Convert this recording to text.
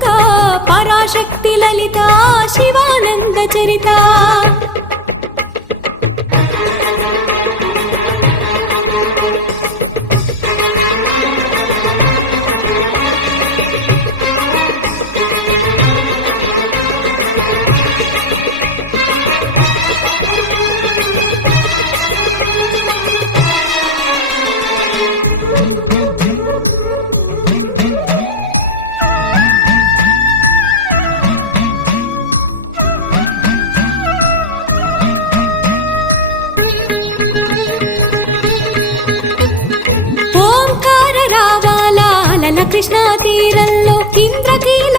దుర్గా పరాశక్తి లలిత శివానంద చరిత ఓంకార రావాల అలల కృష్ణా తీరంలో ఇంద్రకీల